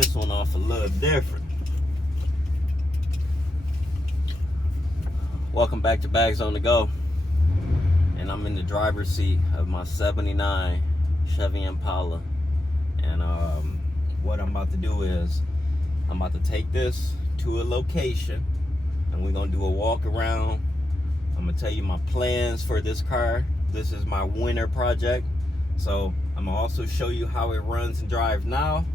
this one off a little different. Welcome back to Bags on the Go. And I'm in the driver's seat of my 79 Chevy Impala. And what I'm about to do is I'm about to take this to a location and we're gonna do a walk around. I'm gonna tell you my plans for this car. This is my winter project. So I'm gonna also show you how it runs and drives now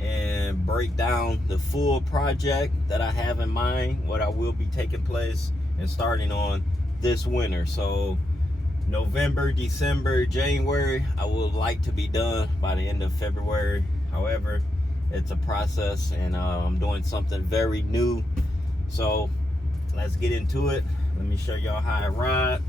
and break down the full project that I have in mind, what I will be taking place and starting on this winter. So November, December, January, I would like to be done by the end of February. However, it's a process and I'm doing something very new. So let's get into it. Let me show y'all how I ride.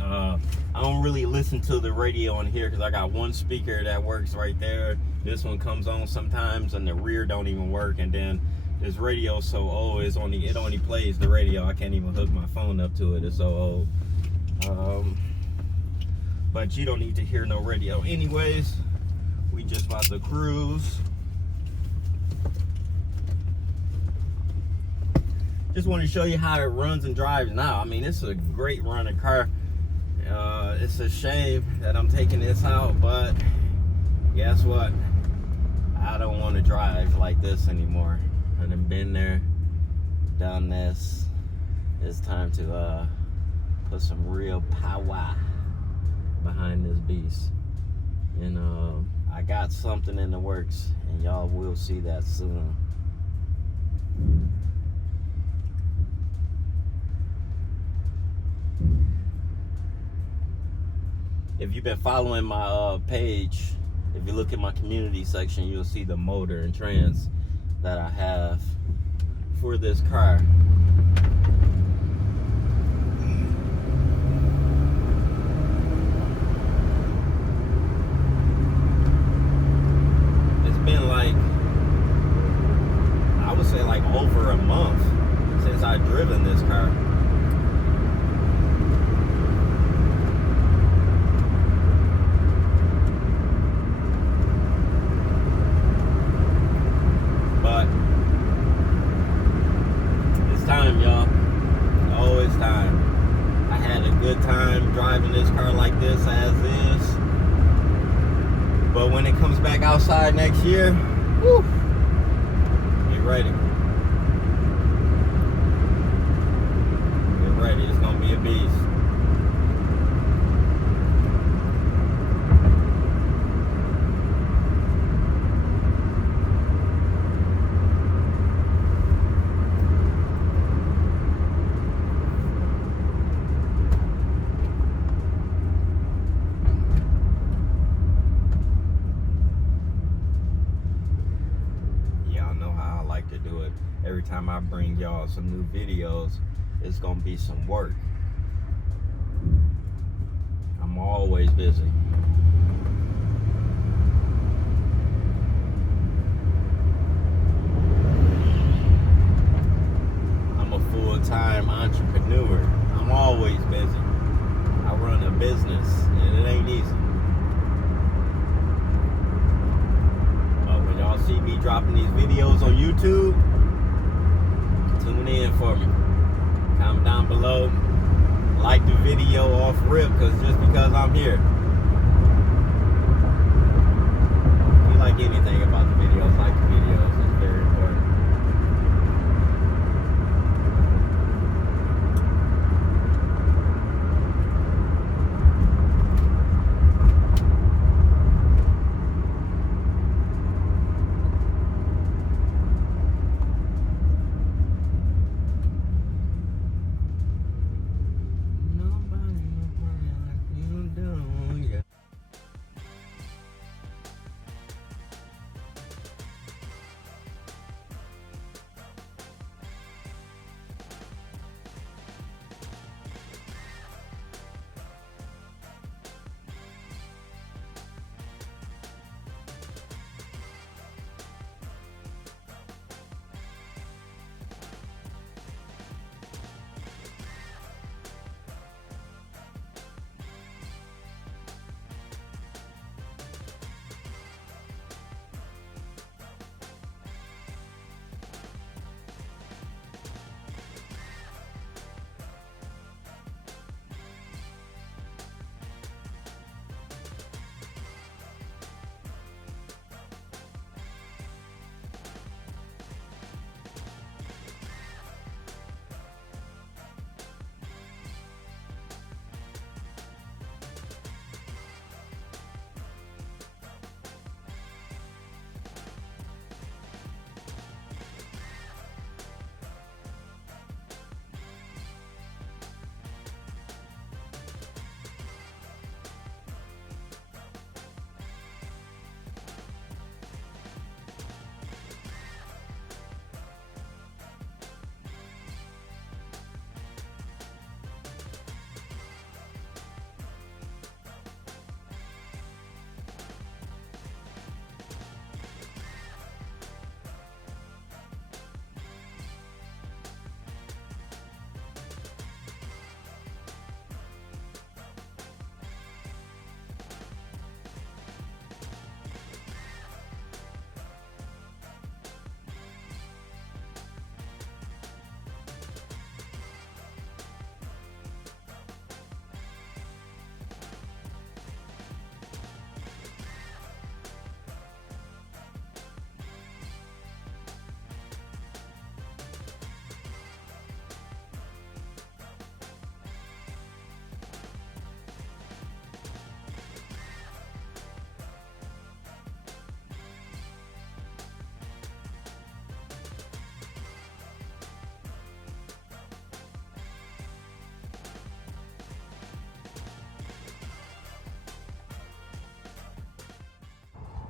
I don't really listen to the radio on here because I got one speaker that works right there. This one comes on sometimes and the rear don't even work, and then this radio is so old, it only plays the radio. I can't even hook my phone up to it, it's so old. But you don't need to hear no radio anyways. We just about to cruise. Just want to show you how it runs and drives now. I mean, it's a great running car. It's a shame that I'm taking this out, but guess what? I don't want to drive like this anymore. I've been there, done this. It's time to put some real power behind this beast. And I got something in the works, and y'all will see that soon. If you've been following my page, if you look at my community section, you'll see the motor and trans that I have for this car. It's been like, I would say like over a month since I've driven this car. But it's time, y'all. Oh, it's time. I had a good time driving this car like this as is. But when it comes back outside next year, whew, get ready. Get ready. It's gonna be a beast. To do it. Every time I bring y'all some new videos, it's gonna be some work. I'm always busy. I'm a full-time entrepreneur. I'm always busy. I run a business and it ain't easy. Y'all see me dropping these videos on YouTube, tune in for me. Comment down below, like the video off rip, just because I'm here. If you like anything about the videos, like the videos, it's very important.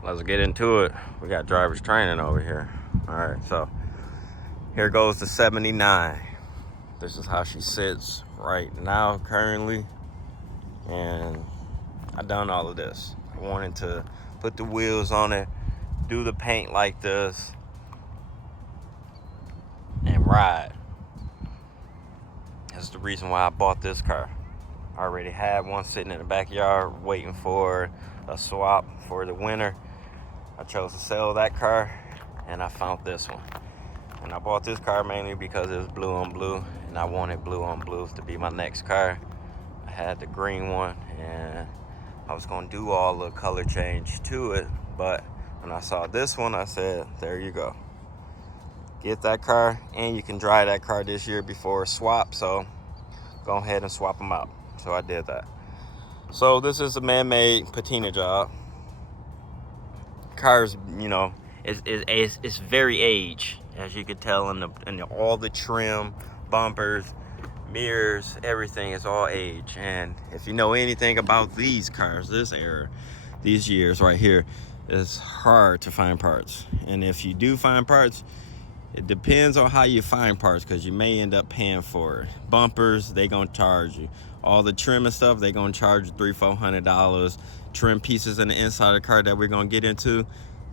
let's get into it. We got driver's training over here. All right, so here goes the 79. This is how she sits right now, currently. And I done all of this. I wanted to put the wheels on it, do the paint like this, and ride. That's the reason why I bought this car. I already had one sitting in the backyard waiting for a swap for the winter. I chose to sell that car, and I found this one. And I bought this car mainly because it was blue on blue, and I wanted blue on blue to be my next car. I had the green one, and I was gonna do all the color change to it, but when I saw this one, I said, there you go. Get that car, and you can drive that car this year before a swap, so go ahead and swap them out. So I did that. So this is a man-made patina job. Car's, you know, it's very aged, as you could tell in all the trim, bumpers, mirrors, everything is all age. And if you know anything about these cars, this era, these years right here, it's hard to find parts. And if you do find parts, it depends on how you find parts, because you may end up paying for it. Bumpers, they gonna charge you. All the trim and stuff, they gonna charge you $300-400. Trim pieces in the inside of the car that we're gonna get into,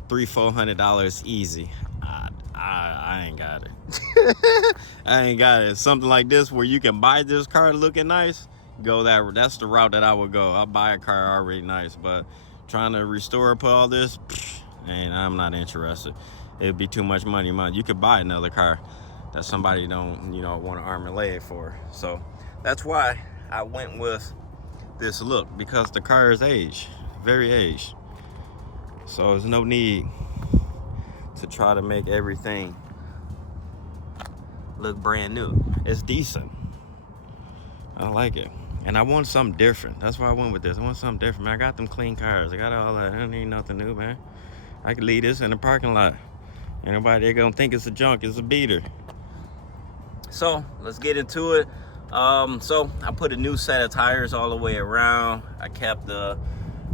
$300-400 easy. I ain't got it. I ain't got it. Something like this where you can buy this car looking nice, go that's the route that I would go. I'll buy a car already nice, but trying to restore, put all this, and I'm not interested. It'd be too much money. You could buy another car that somebody don't, you know, want an arm and leg for. So that's why I went with this look, because the car is aged, very aged. So there's no need to try to make everything look brand new. It's decent. I like it. And I want something different. That's why I went with this. I want something different, man. I got them clean cars. I got all that. I don't need nothing new, man. I could leave this in the parking lot. Anybody, they're gonna think it's a junk, it's a beater. So let's get into it. So I put a new set of tires all the way around. I kept the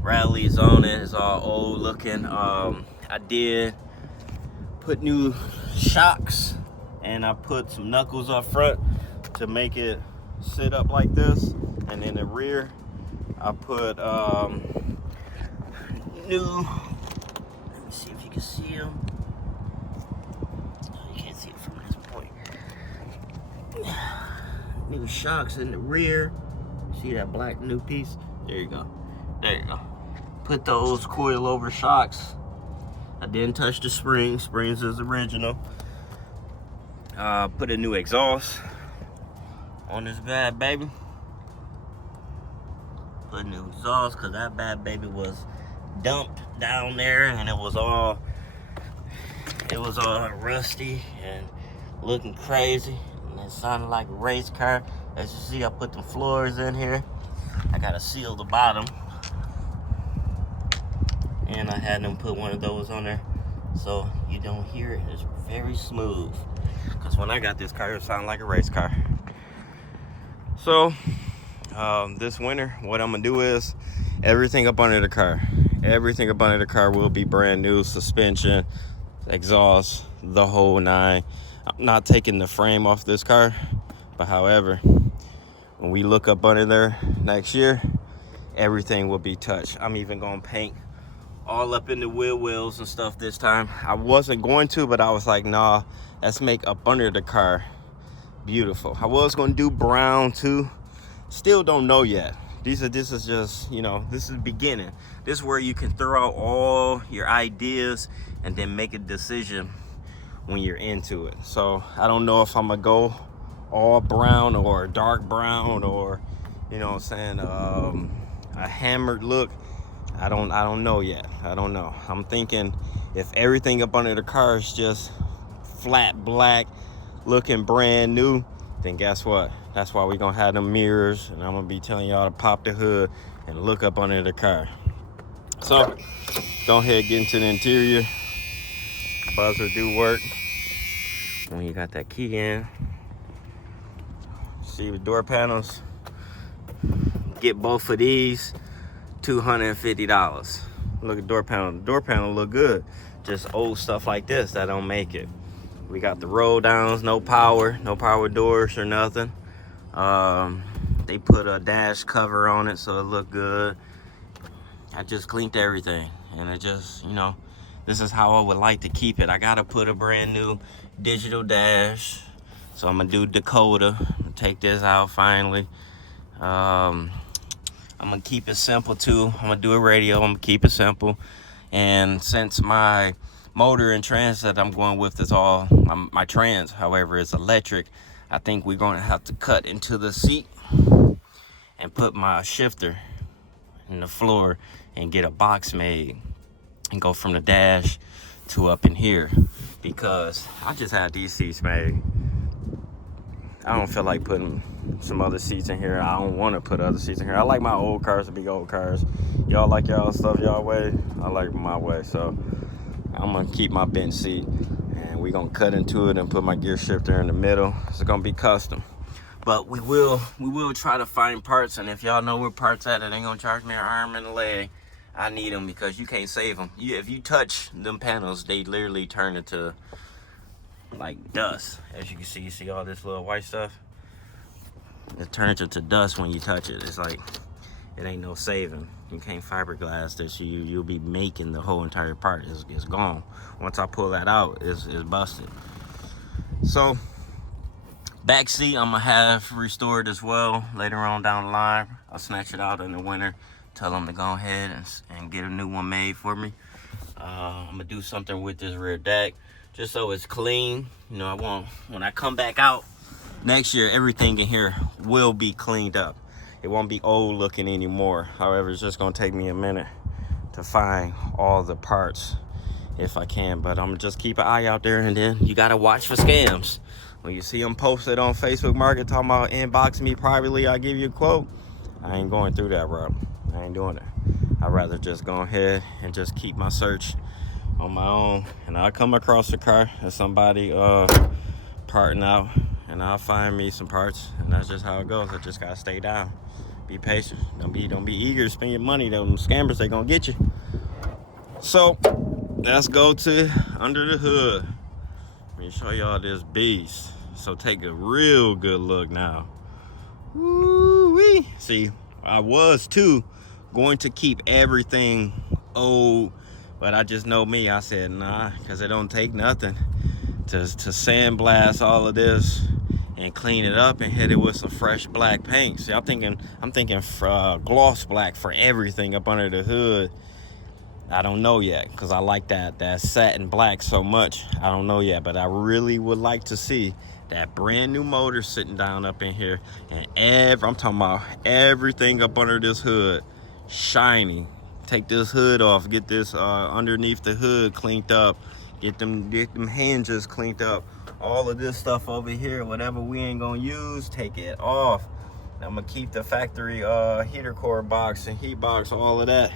rallies on it. It's all old looking. I did put new shocks, and I put some knuckles up front to make it sit up like this. And in the rear, I put new, let me see if you can see them. You can't see it from this point. New shocks in the rear. See that black new piece? There you go. There you go. Put those coil-over shocks. I didn't touch the springs. Springs is original. Put a new exhaust on this bad baby. Put a new exhaust, because that bad baby was dumped down there, and it was all rusty and looking crazy. And it sounded like a race car. As you see, I put the floors in here. I gotta seal the bottom. And I had them put one of those on there so you don't hear it. It's very smooth. Because when I got this car, it sounded like a race car. So this winter, what I'm gonna do is everything up under the car. Everything up under the car will be brand new. Suspension, exhaust, the whole nine. I'm not taking the frame off this car, but however, when we look up under there next year, everything will be touched. I'm even gonna paint all up in the wheel wells and stuff this time. I wasn't going to, but I was like, nah, let's make up under the car beautiful. I was gonna do brown too. Still don't know yet. This is just, you know, this is beginning. This is where you can throw out all your ideas and then make a decision when you're into it. So I don't know if I'm gonna go all brown or dark brown, or, you know what I'm saying, a hammered look. I don't know yet. I don't know. I'm thinking if everything up under the car is just flat black, looking brand new, then guess what? That's why we're gonna have them mirrors, and I'm gonna be telling y'all to pop the hood and look up under the car. So go ahead, get into the interior. Buzzer do work when you got that key in. See the door panels. Get both of these, $250. Look at door panel. The door panel look good. Just old stuff like this that don't make it. We got the roll downs, no power doors or nothing. They put a dash cover on it so it look good. I just cleaned everything, and it just, you know, this is how I would like to keep it. I gotta put a brand new digital dash, so I'm gonna do Dakota. Take this out finally. I'm gonna keep it simple too. I'm gonna do a radio. I'm gonna keep it simple, and since my motor and trans that I'm going with is all my trans, however, is electric, I think we're gonna have to cut into the seat and put my shifter in the floor and get a box made and go from the dash to up in here, because I just had these seats made. I don't feel like putting some other seats in here. I don't want to put other seats in here. I like my old cars to be old cars. Y'all like y'all stuff y'all way. I like my way. So I'm gonna keep my bench seat, and we're gonna cut into it and put my gear shifter in the middle. It's gonna be custom, but we will try to find parts. And if y'all know where parts at, it ain't gonna charge me an arm and a leg. I need them, because you can't save them. If you touch them panels, they literally turn into like dust. As you can see, you see all this little white stuff? It turns into dust when you touch it. It's like, it ain't no saving. You can't fiberglass this. You'll be making the whole entire part. It's gone. Once I pull that out, it's busted. So back seat I'm gonna have restored as well later on down the line. I'll snatch it out in the winter, tell them to go ahead and get a new one made for me. I'm gonna do something with this rear deck just so it's clean. You know, when I come back out next year, everything in here will be cleaned up. It won't be old looking anymore. However, it's just gonna take me a minute to find all the parts if I can, but I'm gonna just keep an eye out there, and then you gotta watch for scams. When you see them posted on Facebook Market talking about inbox me privately, I'll give you a quote, I ain't going through that route. I ain't doing it. I'd rather just go ahead and just keep my search on my own, and I'll come across a car that somebody parting out, and I'll find me some parts, and that's just how it goes. I just gotta stay down, be patient, don't be eager to spend your money. Them scammers, they gonna get you. So let's go to under the hood. Let me show y'all this beast. So take a real good look now. Woo-wee. See, I was too going to keep everything old, but I just know me. I said nah, because it don't take nothing to sandblast all of this and clean it up and hit it with some fresh black paint. See, I'm thinking gloss black for everything up under the hood. I don't know yet, because I like that satin black so much. I don't know yet, but I really would like to see that brand new motor sitting down up in here, and I'm talking about everything up under this hood shiny. Take this hood off, get this underneath the hood cleaned up, get them hinges cleaned up, all of this stuff over here, whatever we ain't gonna use, take it off. I'm gonna keep the factory heater core box and heat box, all of that,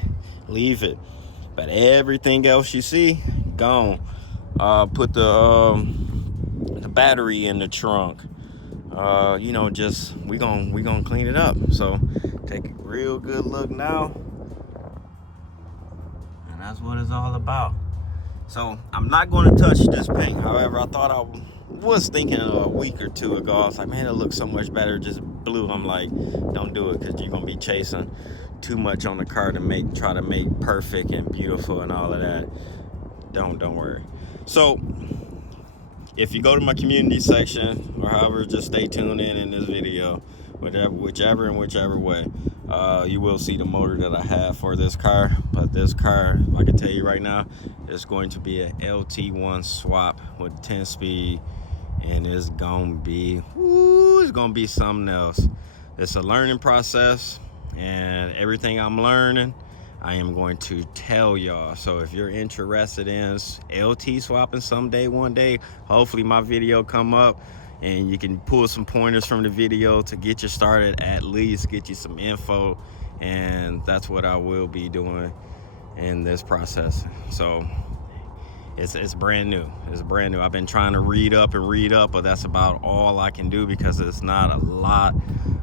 leave it. But everything else you see, gone. Put the battery in the trunk. You know, just we gonna clean it up. So take a real good look now, and that's what it's all about. So I'm not going to touch this paint. However, I thought I was thinking a week or two ago, I was like, man, it looks so much better just blue. I'm like, don't do it, because you're gonna be chasing too much on the car to try to make perfect and beautiful and all of that. Don't worry. So if you go to my community section, or however, just stay tuned in this video, whichever way, you will see the motor that I have for this car. But this car, I can tell you right now, is going to be a LT1 swap with 10 speed, and it's gonna be something else. It's a learning process, and everything I'm learning, I am going to tell y'all. So if you're interested in LT swapping one day, hopefully my video come up and you can pull some pointers from the video to get you started, at least get you some info. And that's what I will be doing in this process. So it's brand new. It's brand new. I've been trying to read up, but that's about all I can do, because it's not a lot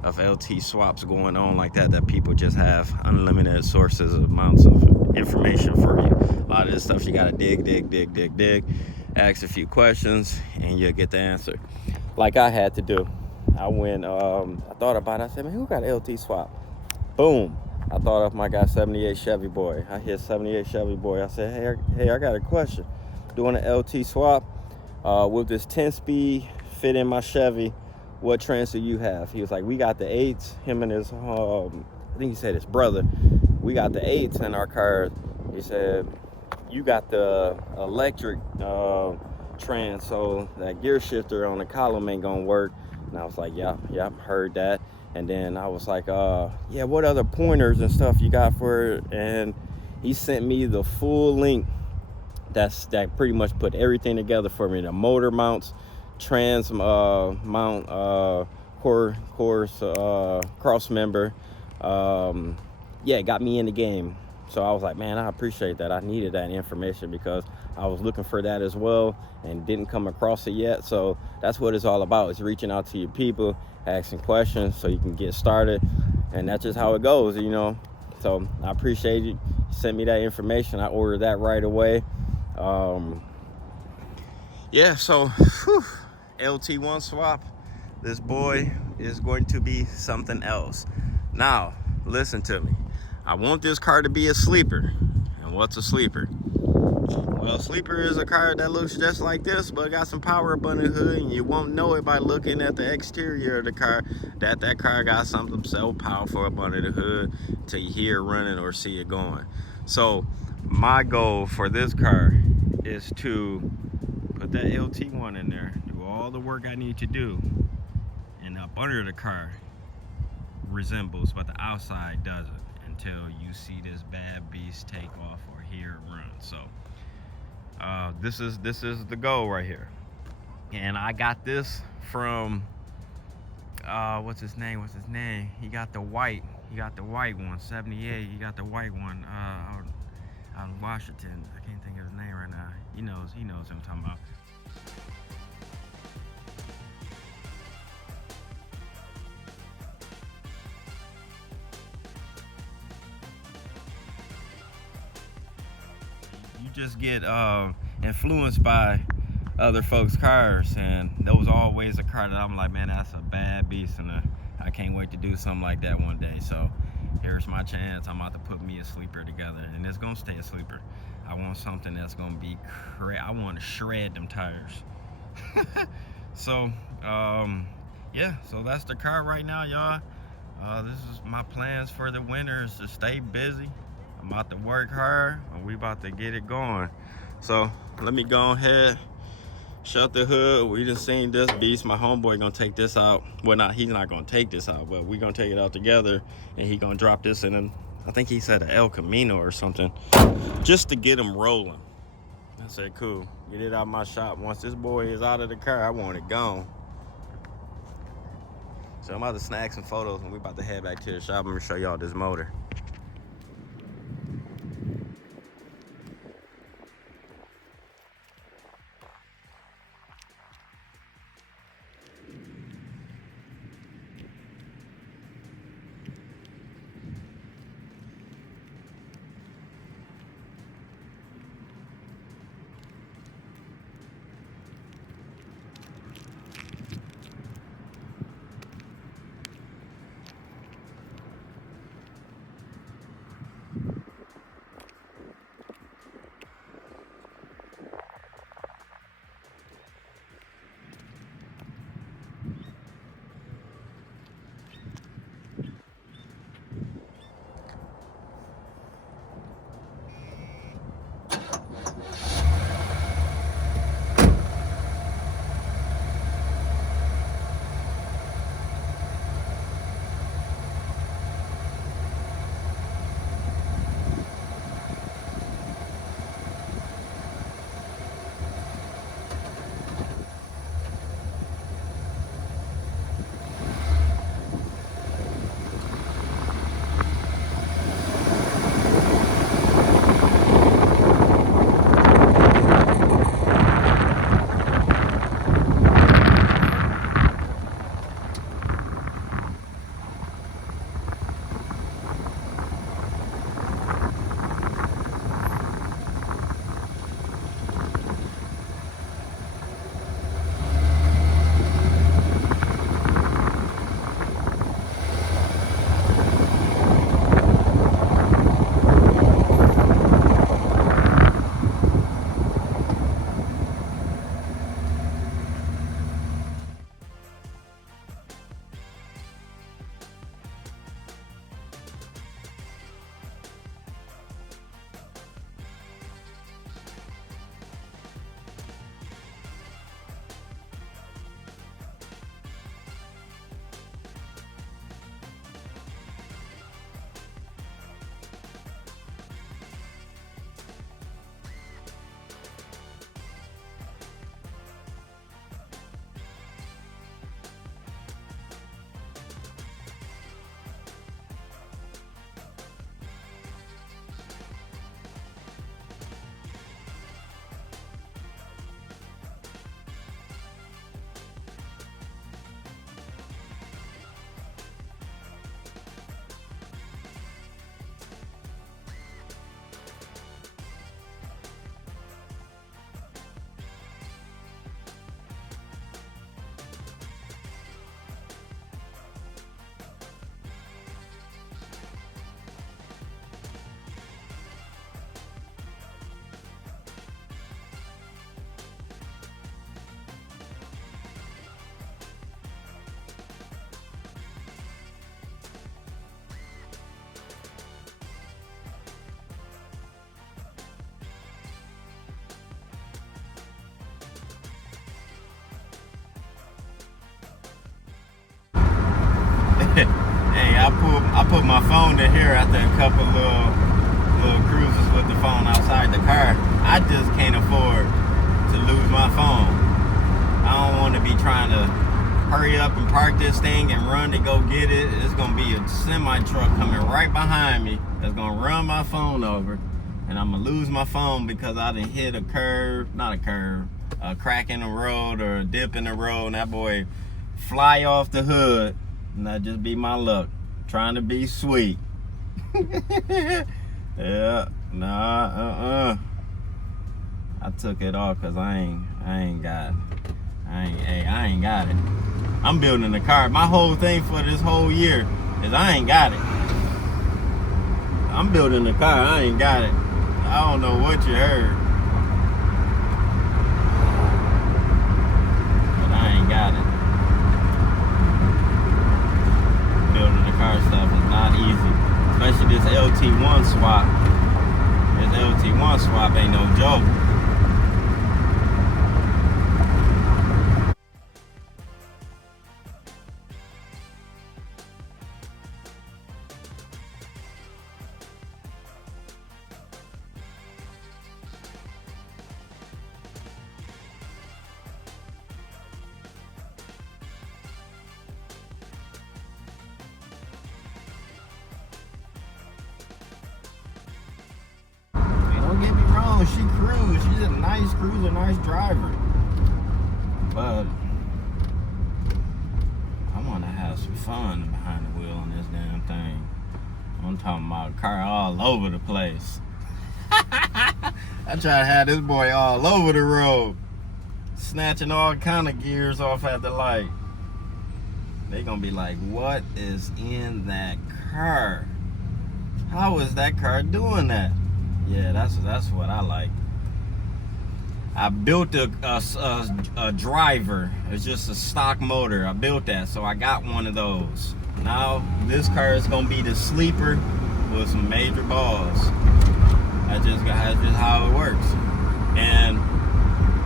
of LT swaps going on like that people just have unlimited sources, amounts of information for you. A lot of this stuff you gotta dig, ask a few questions, and you'll get the answer. Like I had to do. I went, I thought about it. I said, man, who got an LT swap? Boom. I thought of my guy 78 Chevy Boy. I hit 78 Chevy Boy. I said, hey, I got a question. Doing an LT swap with this 10-speed fit in my Chevy. What trends do you have? He was like, we got the 8s. Him and his, I think he said his brother. We got the 8s in our cars. He said, you got the electric trans, so that gear shifter on the column ain't gonna work. And I was like, yeah, heard that. And then I was like, yeah, what other pointers and stuff you got for it? And he sent me the full link that pretty much put everything together for me. The motor mounts, trans mount, cross member. Yeah, it got me in the game. So I was like, man, I appreciate that. I needed that information because I was looking for that as well and didn't come across it yet. So that's what it's all about. It's reaching out to your people, asking questions so you can get started. And that's just how it goes, you know. So I appreciate you. Sent me that information. I ordered that right away. Yeah, so whew, LT1 swap. This boy is going to be something else. Now, listen to me. I want this car to be a sleeper. And what's a sleeper? Well, a sleeper is a car that looks just like this, but got some power up under the hood, and you won't know it by looking at the exterior of the car that car got something so powerful up under the hood till you hear it running or see it going. So my goal for this car is to put that LT1 in there, do all the work I need to do, and up under the car resembles, but the outside doesn't, until you see this bad beast take off or hear it run. So this is the goal right here. And I got this from what's his name? He got the white one, 78. He got the white one out in Washington. I can't think of his name right now. He knows who I'm talking about. You just get influenced by other folks' cars, and there was always a car that I'm like, man, that's a bad beast, and I can't wait to do something like that one day. So here's my chance. I'm about to put me a sleeper together, and it's gonna stay a sleeper. I want something that's gonna be I want to shred them tires. So yeah, so that's the car right now, y'all. This is my plans for the winter, is to stay busy. I'm about to work hard, and we about to get it going. So let me go ahead, shut the hood. We just seen this beast. My homeboy gonna take this out. Well, he's not gonna take this out, but we gonna take it out together, and he gonna drop this in I think he said an El Camino or something, just to get him rolling. I said, cool, get it out of my shop. Once this boy is out of the car, I want it gone. So I'm about to snag some photos, and we about to head back to the shop. I'm gonna show y'all this motor. I put my phone in here after a couple little cruises with the phone outside the car. I just can't afford to lose my phone. I don't want to be trying to hurry up and park this thing and run to go get it. It's gonna be a semi truck coming right behind me that's gonna run my phone over, and I'm gonna lose my phone because I done hit a curve, not a curve, a crack in the road or a dip in the road, and that boy fly off the hood, and that just be my luck. Trying to be sweet. Yeah, nah, I took it off because I ain't got it. I ain't got it. I'm building the car. My whole thing for this whole year is I ain't got it. I'm building the car. I ain't got it. I don't know what you heard, but I ain't got it. Building the car stuff is not easy, especially this LT1 swap. This LT1 swap ain't no joke. Don't get me wrong, she cruised. She's a nice cruiser, nice driver. But I want to have some fun behind the wheel on this damn thing. I'm talking about a car all over the place. I try to have this boy all over the road, snatching all kind of gears off at the light. They gonna be like, what is in that car? How is that car doing that? Yeah, that's what I like. I built a driver. It's just a stock motor. I built that, so I got one of those. Now this car is gonna be the sleeper with some major balls. That's just how it works. And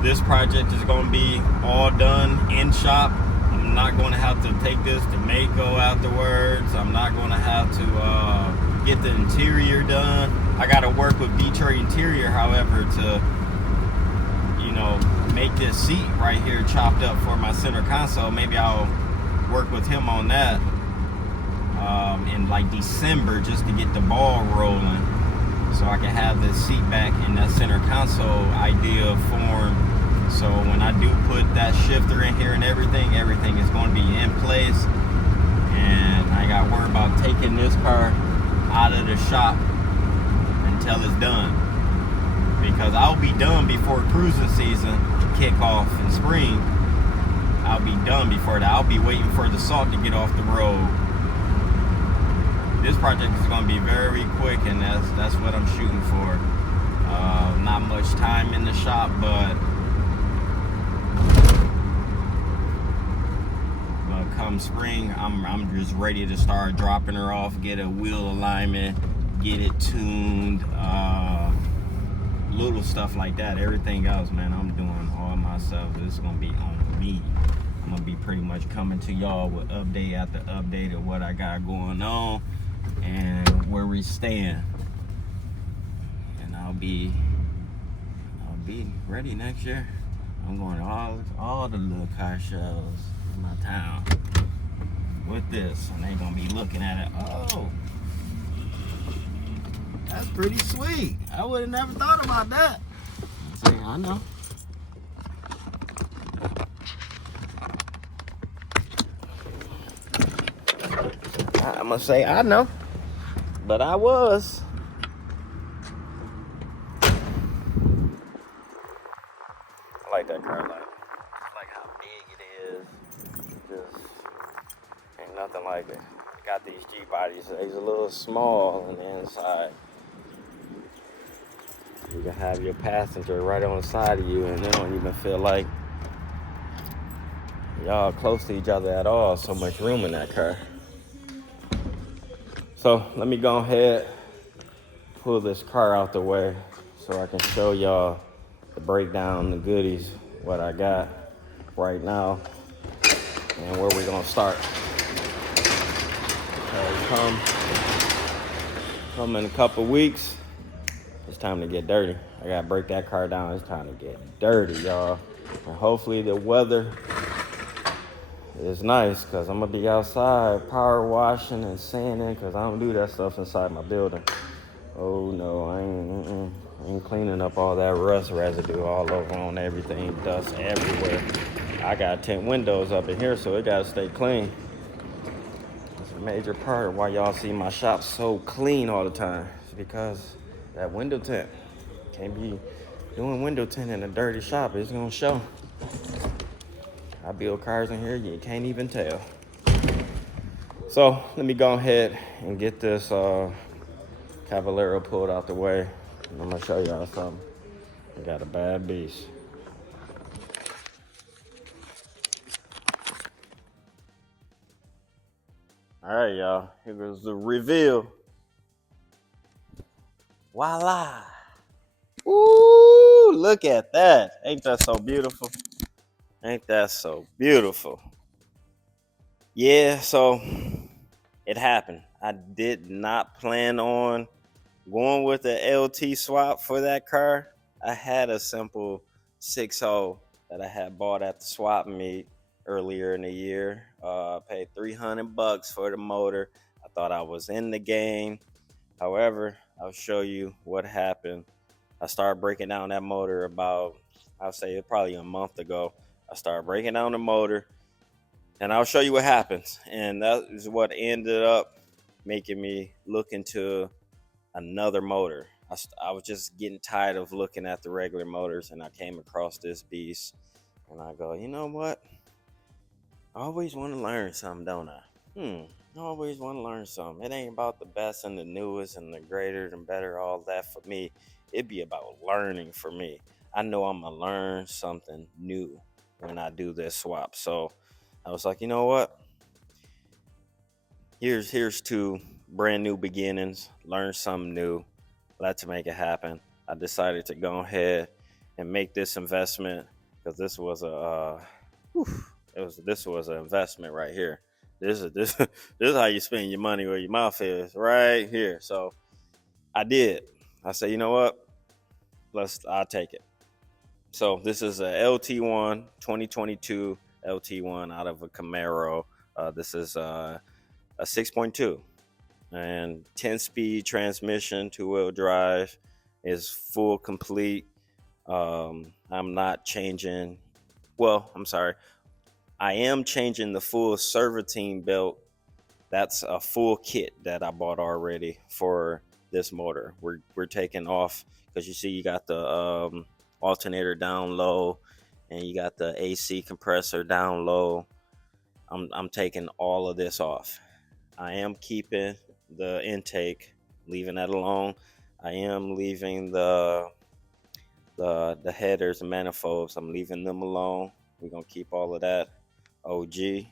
this project is gonna be all done in shop. I'm not gonna have to take this to Mako afterwards. I'm not gonna have to get the interior done. I gotta work with Detroit Interior, however, to, you know, make this seat right here chopped up for my center console. Maybe I'll work with him on that in like December, just to get the ball rolling, so I can have this seat back in that center console idea form. So when I do put that shifter in here and everything is going to be in place, and I got to worry about taking this car out of the shop until it's done, because I'll be done before cruising season kick off in spring. I'll be done before that. I'll be waiting for the salt to get off the road. This project is going to be very quick, and that's what I'm shooting for. Not much time in the shop, but come spring, I'm just ready to start dropping her off, get a wheel alignment, get it tuned, little stuff like that. Everything else, man, I'm doing all myself. This is gonna be on me. I'm gonna be pretty much coming to y'all with update after update of what I got going on and where we stand. And I'll be ready next year. I'm going to all the little car shows in my town with this, and they gonna be looking at it. Oh, that's pretty sweet. I would have never thought about that. See, I know. I'm gonna say I know, but I was. I like that car. Like how big it is. Just ain't nothing like it. Got these G bodies. They's a little small on the inside. You can have your passenger right on the side of you, and they don't even feel like y'all close to each other at all. So much room in that car. So let me go ahead, pull this car out the way so I can show y'all the breakdown, the goodies, what I got right now, and where we're gonna start. Because come in a couple weeks, it's time to get dirty. I gotta break that car down. It's time to get dirty, y'all. And hopefully the weather is nice, because I'm gonna be outside power washing and sanding, because I don't do that stuff inside my building. Oh no, I ain't cleaning up all that rust residue all over on everything, dust everywhere. I got 10 windows up in here, so it gotta stay clean. It's a major part of why y'all see my shop so clean all the time. It's because that window tint. Can't be doing window tint in a dirty shop. It's gonna show. I build cars in here, you can't even tell. So let me go ahead and get this Cavallero pulled out the way. I'm gonna show y'all something. I got a bad beast. All right, y'all. Here goes the reveal. Voila! Ooh, look at that. Ain't that so beautiful? Ain't that so beautiful? Yeah, so it happened. I did not plan on going with the LT swap for that car. I had a simple 6.0 that I had bought at the swap meet earlier in the year. Paid $300 for the motor. I thought I was in the game. However, I'll show you what happened. I started breaking down that motor about, I'll say probably a month ago. I started breaking down the motor, and I'll show you what happens. And that is what ended up making me look into another motor. I was just getting tired of looking at the regular motors, and I came across this beast, and I go, you know what? I always want to learn something, don't I? I always want to learn something. It ain't about the best and the newest and the greater and better, all that for me. It'd be about learning for me. I know I'm going to learn something new when I do this swap. So I was like, you know what? Here's to brand new beginnings, learn something new. Let's make it happen. I decided to go ahead and make this investment, because this was this was an investment right here. This is how you spend your money where your mouth is, right here. So I did. I said, you know what? I'll take it. So this is a LT1 2022 LT1 out of a Camaro. This is a 6.2 and 10-speed transmission, 2-wheel drive, is full complete. I'm not changing. Well, I'm sorry. I am changing the full serpentine belt. That's a full kit that I bought already for this motor. We're taking off, because you see you got the alternator down low, and you got the AC compressor down low. I'm taking all of this off. I am keeping the intake, leaving that alone. I am leaving the headers and manifolds. I'm leaving them alone. We're gonna keep all of that OG.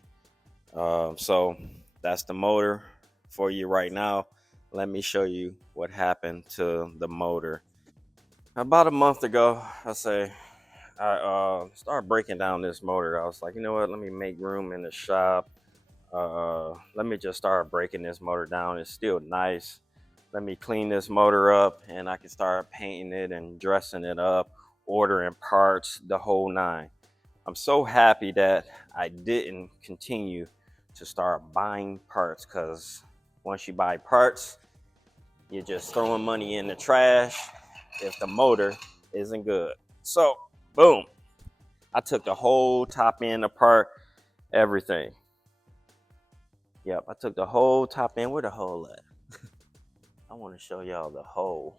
So that's the motor for you right now. Let me show you what happened to the motor. About a month ago, I started breaking down this motor. I was like, you know what? Let me make room in the shop. Let me just start breaking this motor down. It's still nice. Let me clean this motor up, and I can start painting it and dressing it up, ordering parts, the whole nine. I'm so happy that I didn't continue to start buying parts, because once you buy parts, you're just throwing money in the trash if the motor isn't good. So, boom. I took the whole top end apart, everything. Yep, I took the whole top end. Where the hole at? I want to show y'all the hole.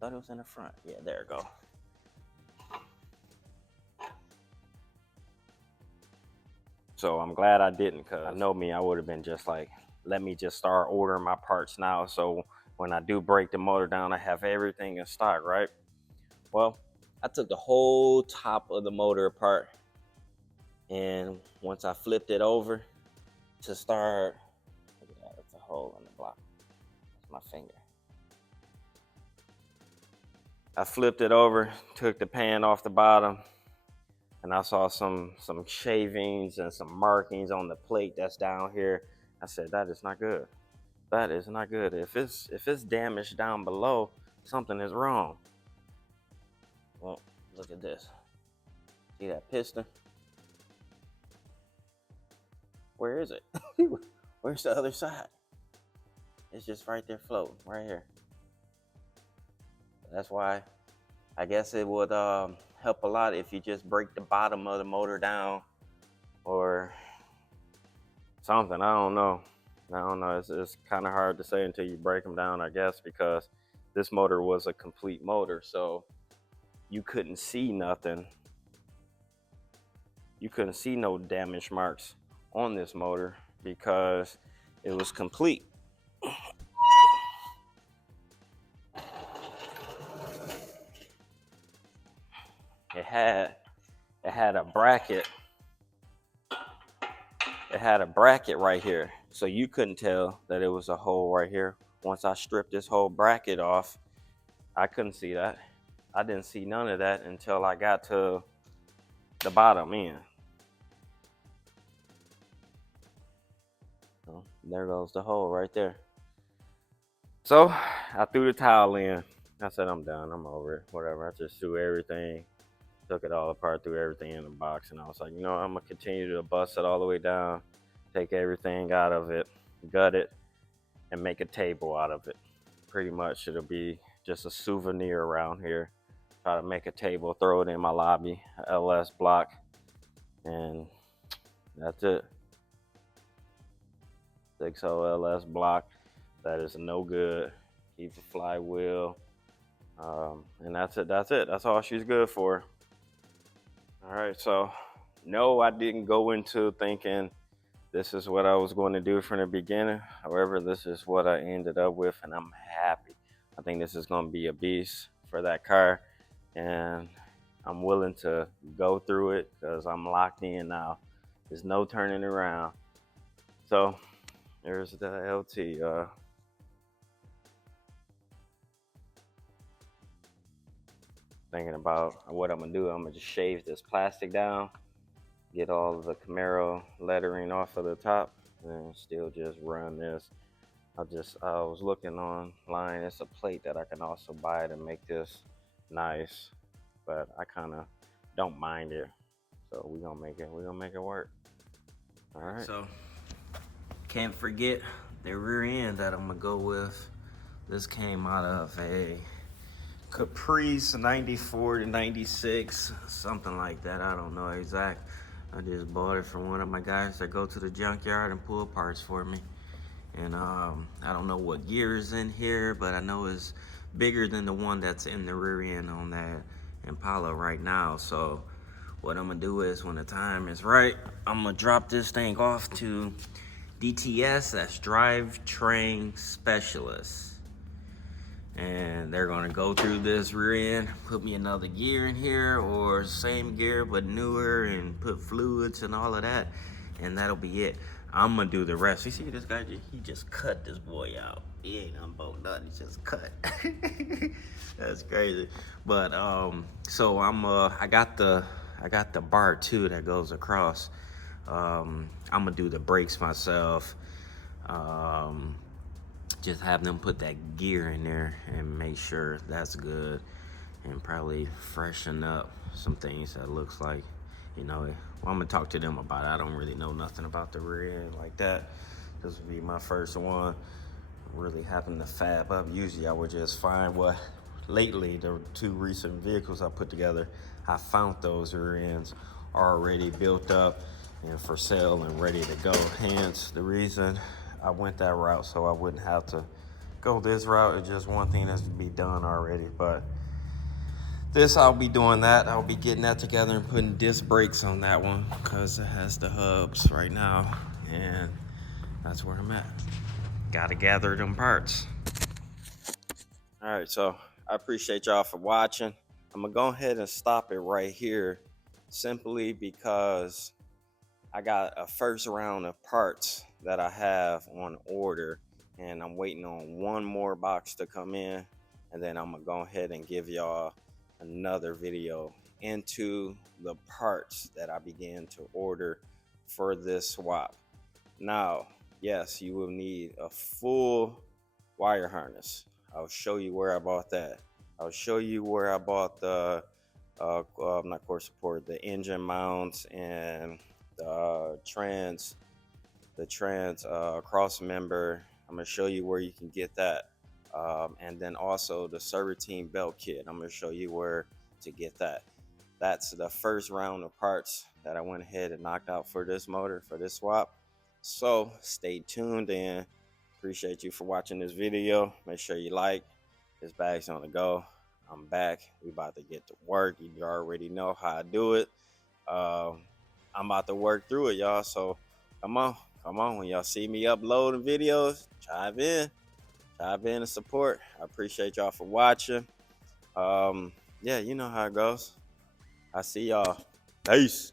Thought it was in the front. Yeah, there it go. So I'm glad I didn't, because I know me, I would have been just like, let me just start ordering my parts now, so when I do break the motor down, I have everything in stock, right? Well, I took the whole top of the motor apart, and once I flipped it over to start, look at that, it's a hole in the block. That's my finger. I flipped it over, took the pan off the bottom, and I saw some shavings and some markings on the plate that's down here. I said, that is not good. That is not good. If it's damaged down below, something is wrong. Well, look at this. See that piston? Where is it? Where's the other side? It's just right there floating, right here. That's why I guess it would help a lot if you just break the bottom of the motor down or something. I don't know. It's kind of hard to say until you break them down, I guess, because this motor was a complete motor, so you couldn't see nothing. You couldn't see no damage marks on this motor because it was complete. It had a bracket. It had a bracket right here, so you couldn't tell that it was a hole right here. Once I stripped this whole bracket off, I couldn't see that. I didn't see none of that until I got to the bottom end. So there goes the hole right there. So I threw the towel in. I said, I'm done. I'm over it. Whatever. I just threw everything, took it all apart, threw everything in the box, and I was like, I'm gonna continue to bust it all the way down, take everything out of it, gut it, and make a table out of it. Pretty much, it'll be just a souvenir around here. Try to make a table, throw it in my lobby, LS block, and that's it. 6.0 LS block. That is no good. Keep the flywheel, and that's it. That's all she's good for. All right, so no, I didn't go into thinking this is what I was going to do from the beginning. However, this is what I ended up with, and I'm happy. I think this is going to be a beast for that car, and I'm willing to go through it because I'm locked in now. There's no turning around. So there's the LT. Thinking about what I'm gonna do. I'm gonna just shave this plastic down, get all of the Camaro lettering off of the top, and still just run this. I was looking online. It's a plate that I can also buy to make this nice, but I kind of don't mind it. So we're gonna make it work. All right. So can't forget the rear end that I'm gonna go with. This came out of a Caprice 94 to 96, something like that. I don't know exact. I just bought it from one of my guys that go to the junkyard and pull parts for me. And I don't know what gear is in here, but I know it's bigger than the one that's in the rear end on that Impala right now. So what I'm gonna do is when the time is right, I'm gonna drop this thing off to DTS, that's Drivetrain Specialist. And they're gonna go through this rear end, put me another gear in here or same gear but newer, and put fluids and all of that, and that'll be it. I'm gonna do the rest. You see this guy, he just cut this boy out. He ain't unbolt nothing, he just cut. That's crazy. But so I got the bar too that goes across. I'm gonna do the brakes myself. Just have them put that gear in there and make sure that's good, and probably freshen up some things that looks like, well, I'm gonna talk to them about it. I don't really know nothing about the rear end like that. This will be my first one. Really happen to fab up. Usually I would just find lately the two recent vehicles I put together, I found those rear ends already built up and for sale and ready to go. Hence the reason I went that route, so I wouldn't have to go this route. It's just one thing that's to be done already. But this, I'll be doing that. I'll be getting that together and putting disc brakes on that one because it has the hubs right now, and that's where I'm at. Gotta gather them parts. All right, so I appreciate y'all for watching. I'm gonna go ahead and stop it right here, simply because I got a first round of parts that I have on order, and I'm waiting on one more box to come in, and then I'm gonna go ahead and give y'all another video into the parts that I began to order for this swap. Now, yes, you will need a full wire harness. I'll show you where I bought that. I'll show you where I bought the not core support, the engine mounts and the trans cross member. I'm gonna show you where you can get that, and then also the serpentine belt kit. I'm gonna show you where to get that. That's the first round of parts that I went ahead and knocked out for this motor, for this swap. So stay tuned and appreciate you for watching this video. Make sure you like. This bag's on the go. I'm back. We about to get to work. You already know how I do it. Um, I'm about to work through it, y'all. So come on, come on. When y'all see me uploading videos, chime in and support. I appreciate y'all for watching. Yeah, you know how it goes. I see y'all. Peace.